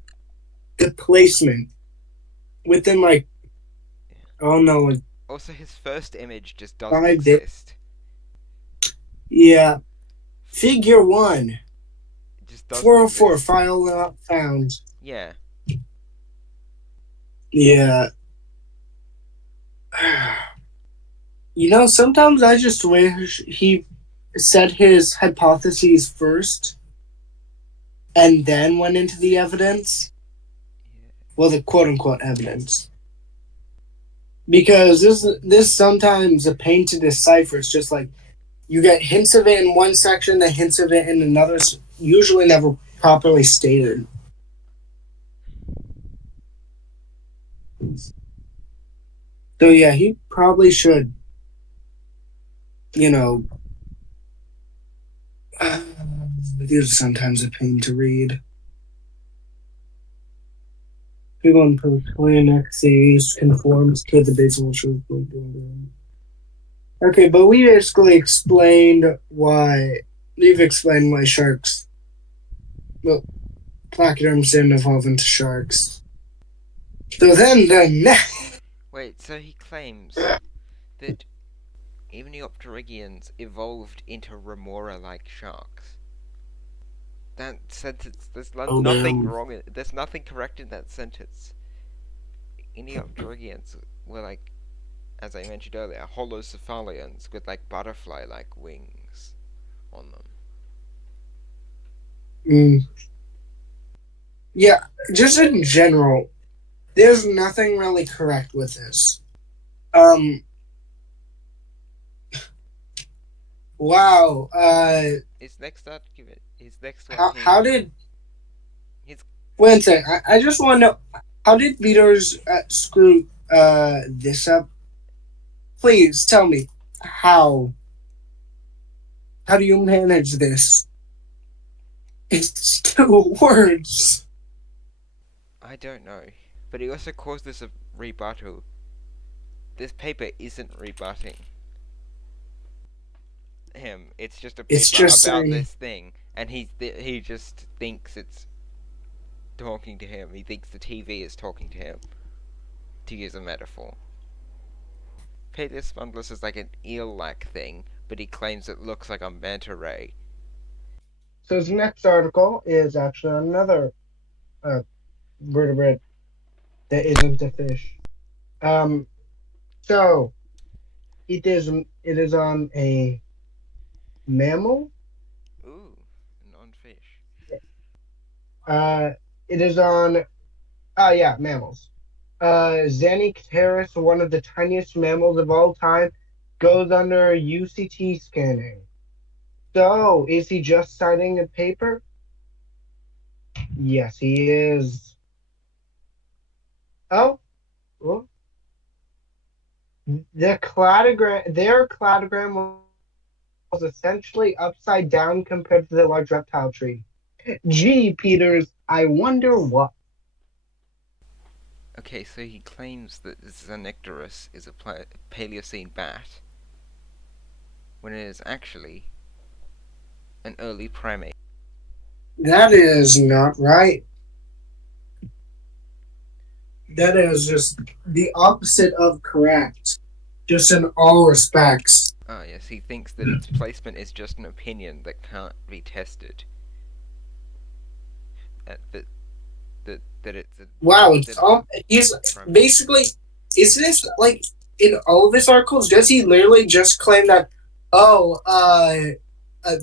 the placement within like, oh no, like Also, his first image just doesn't 5 days? exist. Yeah, figure 1, It just doesn't 404 exist. file not found. Yeah. Yeah. Sometimes I just wish he said his hypotheses first and then went into the evidence. Well, the quote unquote evidence. Because this sometimes a pain to decipher. It's just like you get hints of it in one section, then hints of it in another, usually never properly stated. So yeah, he probably should, it is sometimes a pain to read. People in Planex conforms to the basal truth. Okay, but we basically explained why. We've explained why sharks, well, placoderms didn't evolve into sharks. So then the next. Wait, so he claims that Hymenopterygians evolved into remora-like sharks. That sentence, nothing wrong. There's nothing correct in that sentence. Hymenopterygians were like, as I mentioned earlier, holocephalians with like butterfly-like wings on them. Yeah, just in general, there's nothing really correct with this. Wow. His next argument, his next one. How did? Wait a second. I just want to know, how did leaders screw this up? Please tell me how. How do you manage this? It's 2 words. I don't know, but he also calls this a rebuttal. This paper isn't rebutting him. It's just a paper about saying, this thing, and he just thinks it's talking to him. He thinks the TV is talking to him, to use a metaphor. Peleus spondylus is like an eel-like thing, but he claims it looks like a manta ray. So his next article is actually another vertebrate that isn't a fish. So it is on a mammal. Ooh, non-fish. It is on mammals. Xenicteris, one of the tiniest mammals of all time, goes under UCT scanning. So, is he just citing a paper? Yes, he is. Oh, well, their cladogram was essentially upside down compared to the large reptile tree. Gee, Peters, I wonder what. Okay, so he claims that Xanectorus is a Paleocene bat, when it is actually an early primate. That is not right. That is just the opposite of correct, just in all respects. Ah, yes, he thinks that its placement is just an opinion that can't be tested. That it's a Wow, that he's primate. basically. Is this like in all of his articles? Does he literally just claim that? Oh, a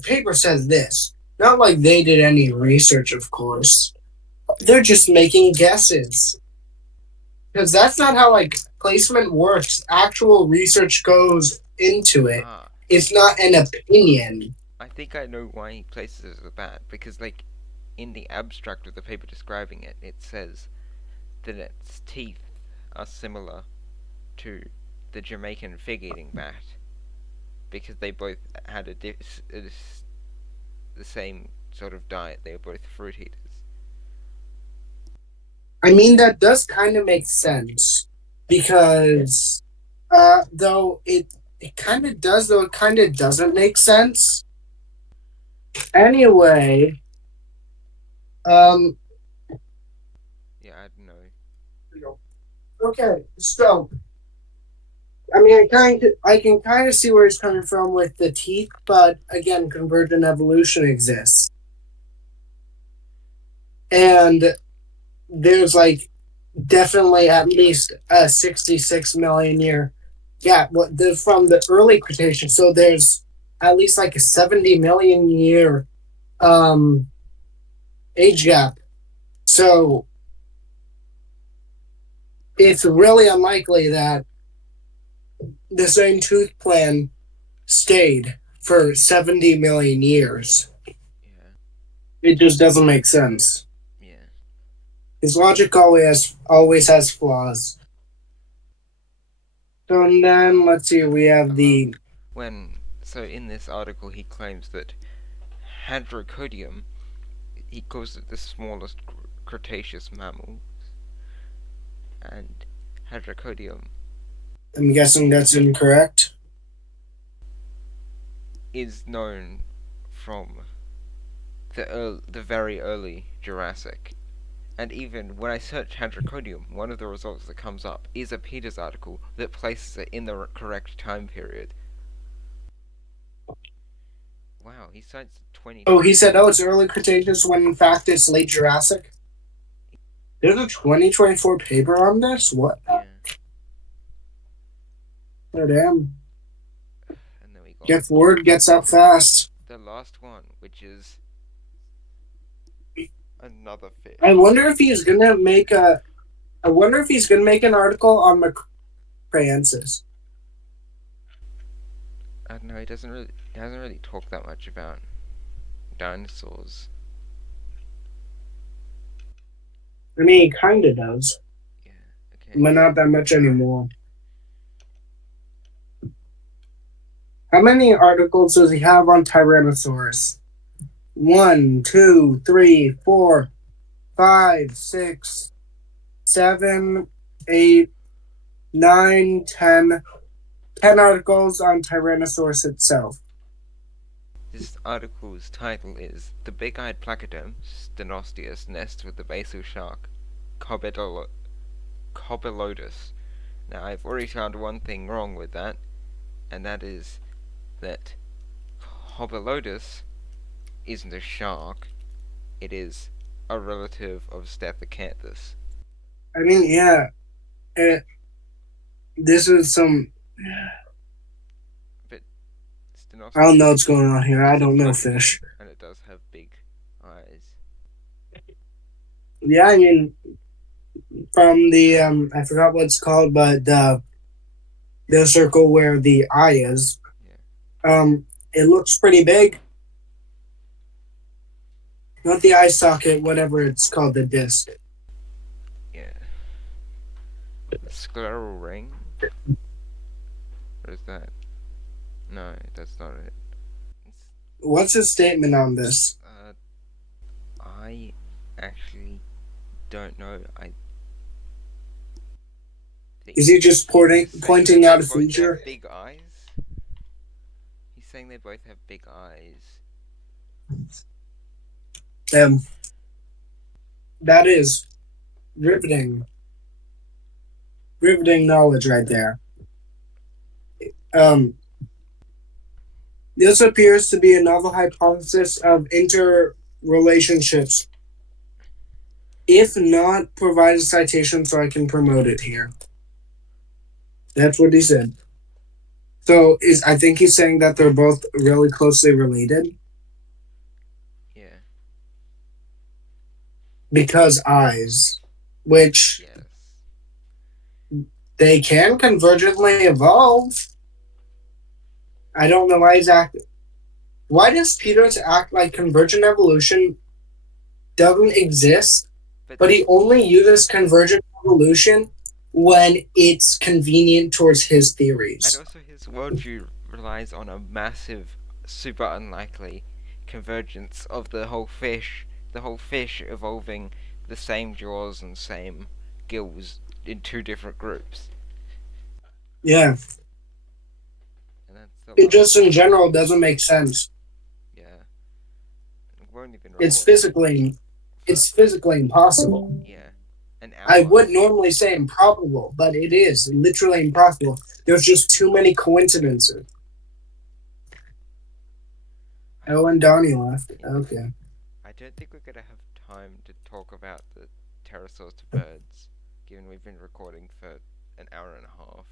paper says this. Not like they did any research, of course. They're just making guesses. Because that's not how like placement works. Actual research goes into it. Ah, It's not an opinion. I think I know why he places it as a bat, because like in the abstract of the paper describing it, it says that its teeth are similar to the Jamaican fig-eating bat, because they both had the same sort of diet. They were both fruit eaters. I mean, that does kind of make sense because, though it kind of does, though it kind of doesn't make sense. Anyway, um, Yeah, I don't know. okay, so I mean, I can kind of see where he's coming from with the teeth, but again, convergent evolution exists, and there's like definitely at least a 66 million year gap from the early Cretaceous. So there's at least like a 70 million year age gap. So it's really unlikely that the same tooth plan stayed for 70 million years. Yeah, It just doesn't make sense. yeah. His logic always has flaws. So and then let's see, we have the So in this article, he claims that Hadrocodium, he calls it the smallest Cretaceous mammal, and Hadrocodium I'm guessing that's incorrect. is known from the very early Jurassic. And even when I search Hadrocodium, one of the results that comes up is a Peters article that places it in the correct time period. Wow, he cites 20. Oh, he said, it's early Cretaceous when in fact it's late Jurassic. There's a 2024 paper on this? What? Yeah. Oh, damn. And then we got Gets word gets out fast. the last one, which is another fish. I wonder if he's gonna make an article on Macraensis. I don't know. He hasn't really talked that much about dinosaurs. I mean, he kind of does, Yeah. Okay. but not that much anymore. How many articles does he have on Tyrannosaurus? 1, 2, 3, 4, 5, 6, 7, 8, 9, 10. 10 articles on Tyrannosaurus itself. This article's title is "The Big-Eyed Placoderm Stenosteus Nests with the Basal Shark Cobelotus." Now, I've already found one thing wrong with that, and that is that Cobelotus isn't a shark. It is a relative of Stephacanthus. I mean, yeah. This is some. But Stenosteus, I don't know what's going on here. I don't know fish. And it does have big eyes. Yeah, I mean, from the I forgot what it's called, but the circle where the eye is, it looks pretty big. Not the eye socket, whatever it's called, the disc. Yeah. Scleral ring? What is that? No, that's not it. It's, What's his statement on this? I actually don't know. I think Is he just he's saying that pointing they out a both feature? have big eyes. He's saying they both have big eyes. That is riveting, riveting knowledge right there. Um, this appears to be a novel hypothesis of interrelationships. If not, provide a citation so I can promote it here. That's what he said. So I think he's saying that they're both really closely related Yeah. because eyes, which Yes. they can convergently evolve. I don't know why he's acting. Why does Peters act like convergent evolution doesn't exist, but he only uses convergent evolution when it's convenient towards his And theories? also his worldview relies on a massive, super unlikely convergence of the whole fish evolving the same jaws and same gills in two different groups. Yeah. And that's the It just in last. general doesn't make sense. Yeah. We've only been It's recording physically impossible. yeah, an I hour. would normally say improbable, but it is literally impossible. There's just too many coincidences. Oh, and Donnie left. Okay. I don't think we're gonna have time to talk about the pterosaurs to birds, given we've been recording for an hour and a half.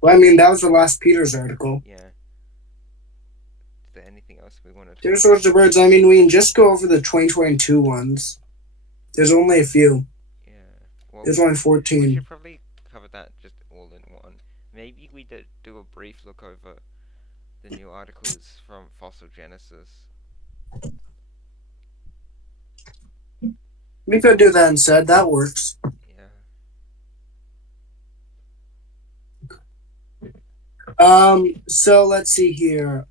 Well, I mean, that was the last Peters article. Yeah. Is there anything else we want to talk Dinosaurs to about? birds. I mean, we can just go over the 2022 ones. There's only a few. Yeah. Well, There's only we 14. should probably cover that just all in one. Maybe we do a brief look over the new articles from Fossil Genesis. We could do that instead. That works. Yeah. So let's see here.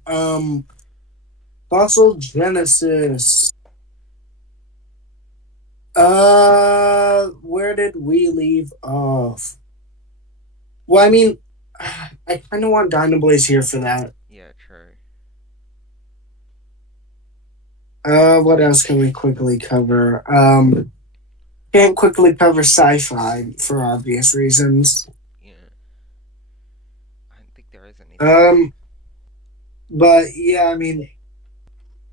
Fossil Genesis. Where did we leave off? Well, I mean, I kind of want Dinoblaze here for that. Yeah, true. What else can we quickly cover? Can't quickly cover sci-fi for obvious reasons. Yeah. I don't think there is anything. But yeah, I mean,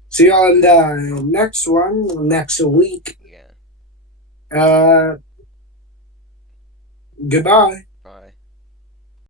see you on the next one next week. Yeah. Goodbye.